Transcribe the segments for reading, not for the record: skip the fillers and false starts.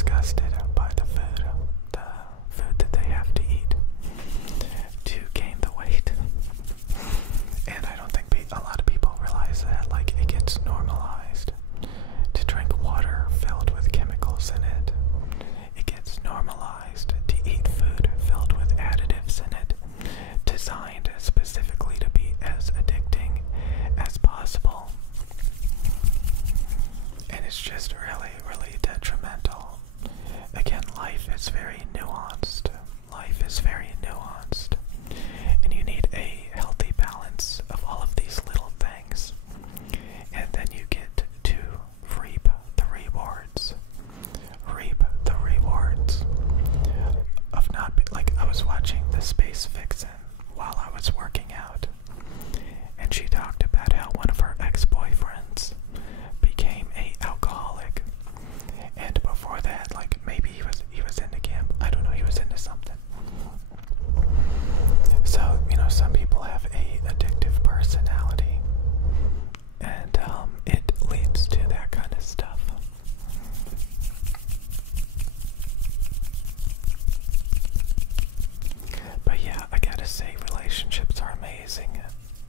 disgusted by the food that they have to eat to gain the weight. And I don't think a lot of people realize that, like, it gets normalized to drink water filled with chemicals in it. It gets normalized to eat food filled with additives in it, designed specifically to be as addicting as possible. And it's just really, really detrimental. Again, life is very nuanced. Life is very nuanced. And you need a healthy balance of all of these little things. And then you get to reap the rewards. Reap the rewards of not like, I was watching The Space Vixen while I was working out, and she talked about how one of her ex-boyfriends became a alcoholic, and before that, like, maybe he was into camp, I don't know, he was into something. So, you know, some people have a addictive personality, and it leads to that kind of stuff. But yeah, I gotta say, relationships are amazing.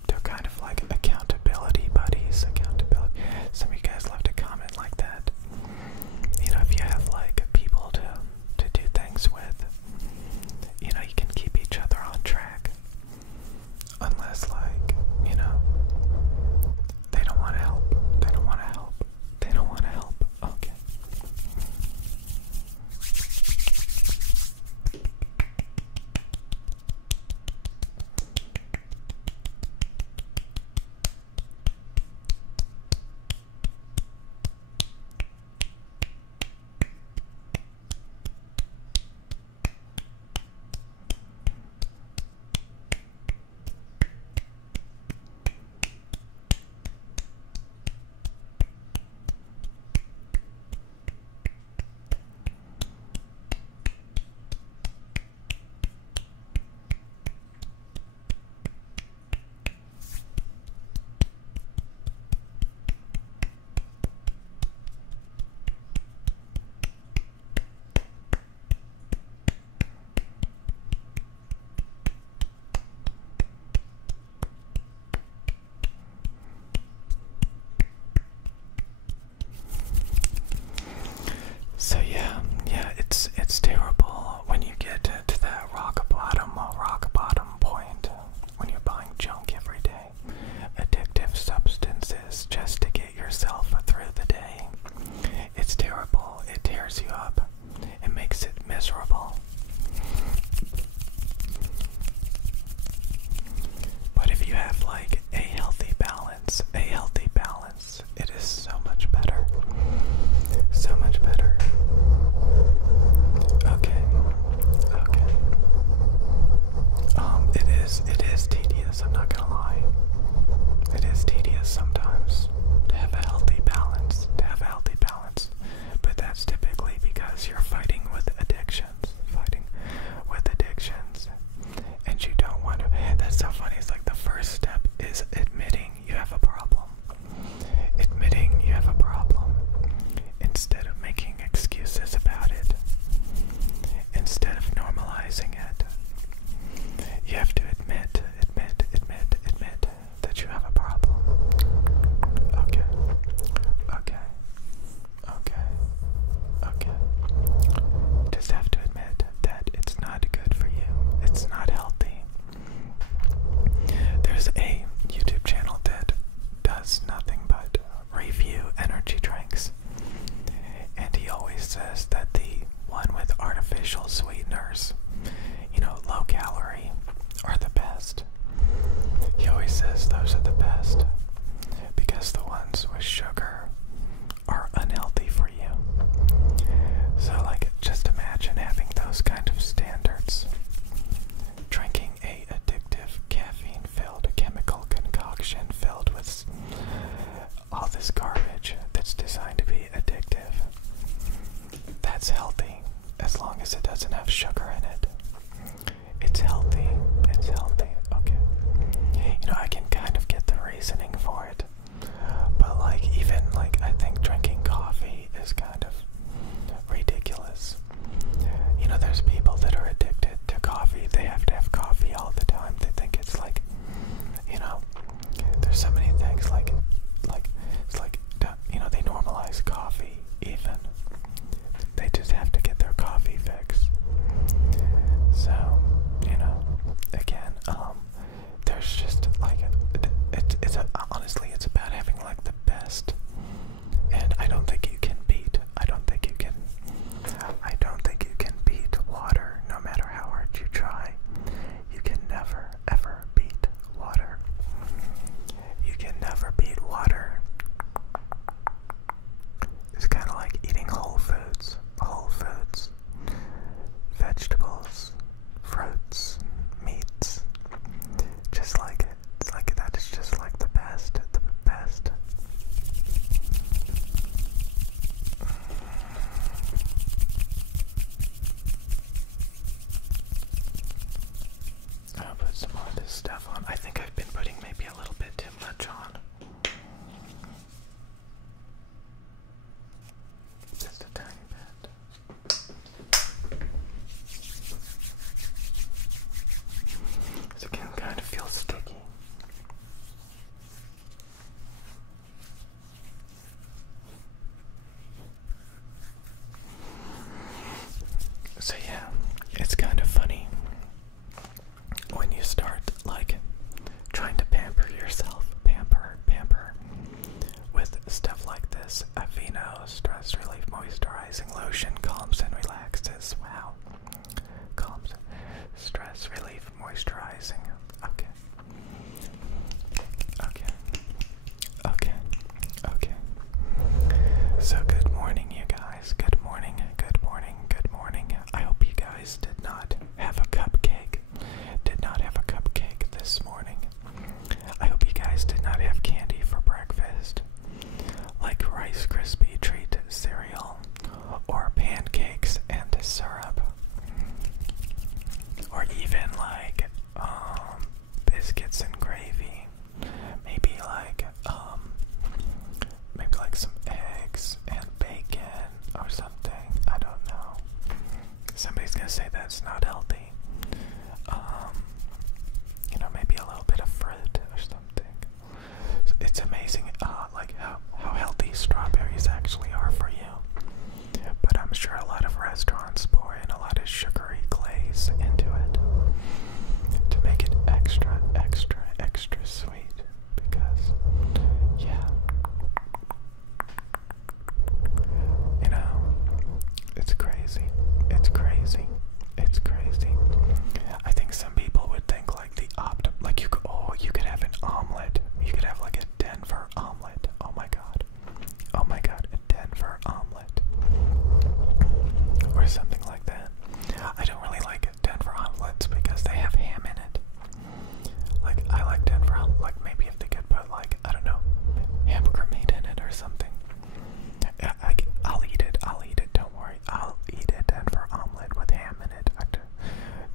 They're kind of like accountability buddies. Accountability. Some of you guys love to comment like that. You know, if you have like people to do things with, you know, you can keep each other on track. Unless, like, you know, they don't want to help. They don't want to help. They don't want to help. Okay. So yeah, it's terrible when you get to that rock bottom point when you're buying junk every day, addictive substances just to get yourself through the day. It's terrible. It tears you up. It makes it miserable. But if you have like a healthy balance, it is so much better. So much better. Okay. It is tedious, I'm not gonna lie. It is tedious sometimes to have a healthy balance, But that's typically because you're fighting with addictions. And you don't want to. That's so funny. It's like the first step is that's not healthy. Maybe a little bit of fruit or something. So it's amazing, like how healthy strawberries actually are for you. But I'm sure a lot of restaurants pour in a lot of sugary glaze into it to make it extra, extra, extra sweet. Because, yeah, it's crazy. It's crazy. It's crazy. I think some people would think like you could have an omelet. You could have like a Denver omelet. Oh my god. Oh my god, a Denver omelet. Or something like that. I don't really like Denver omelets because they have ham in it. Like, I like Denver omelet, like maybe if they could put like, I don't know, hamburger meat in it or something. I'll eat it, don't worry. I'll eat a Denver omelet with ham in it.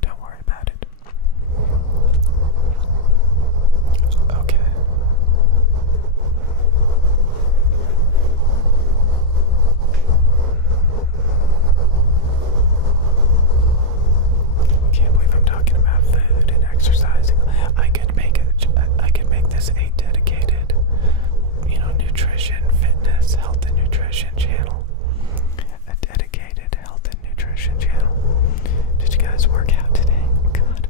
Don't worry about it. Okay. Can't believe I'm talking about food and exercising. I could make this a dedicated, nutrition, fitness, health and nutrition channel. A dedicated health and nutrition channel. Did you guys work out today? God.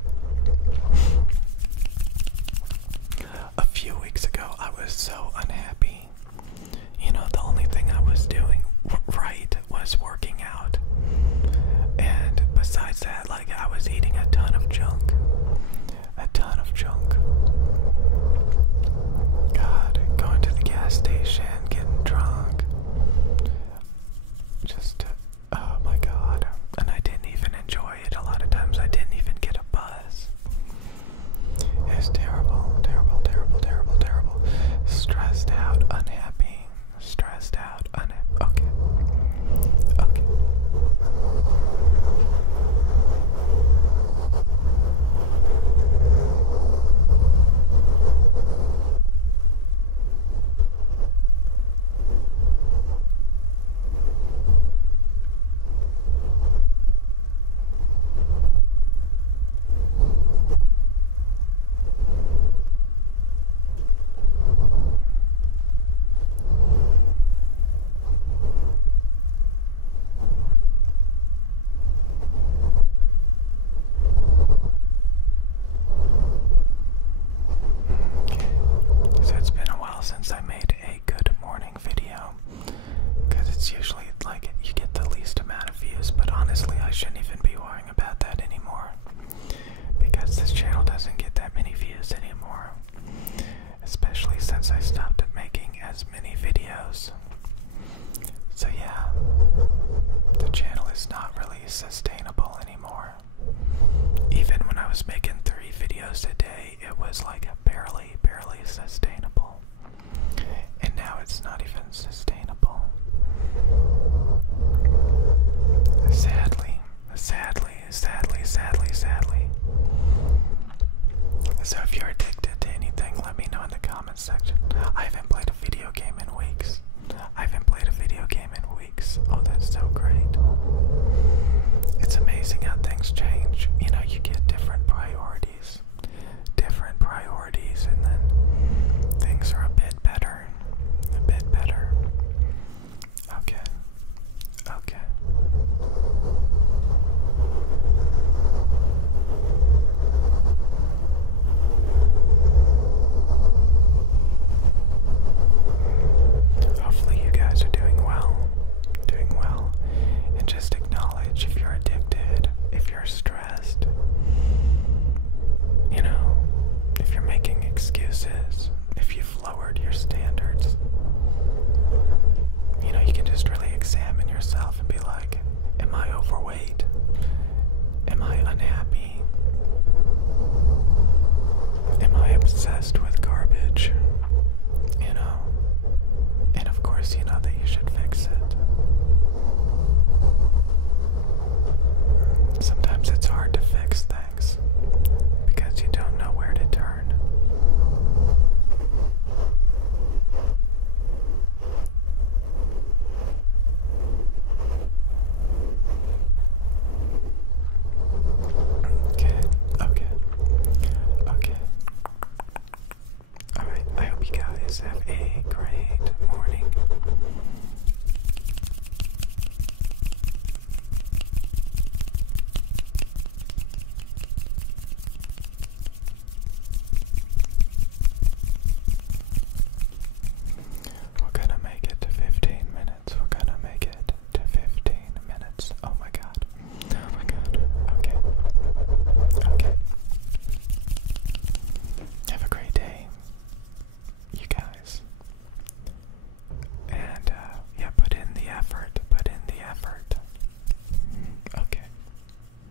A few weeks ago, I was so unhappy. The only thing I was doing right was working out. And besides that, like, I was eating a ton of junk. A ton of junk. God, going to the gas station, getting drunk. Just, oh my god. And I didn't even enjoy it. A lot of times I didn't even get a buzz. It's terrible, terrible, terrible, terrible, terrible. Stressed out, unhappy. Stressed out, unhappy. Okay. Okay. Since I made a good morning video, because it's usually like you get the least amount of views, but honestly I shouldn't even be worrying about that anymore, because this channel doesn't get that many views anymore, especially since I stopped making as many videos. So yeah, the channel is not really sustainable anymore. Even when I was making 3 videos a day, it was like barely sustainable. And now it's not even sustainable. Sadly. So if you're addicted to anything, let me know in the comments section. I haven't played a video game in weeks. Oh, that's so great. It's amazing how things change. You get different priorities, and then things are a bit better. Okay. Hopefully you guys are doing well, and just acknowledge if you're addicted, if you're stressed, guys have a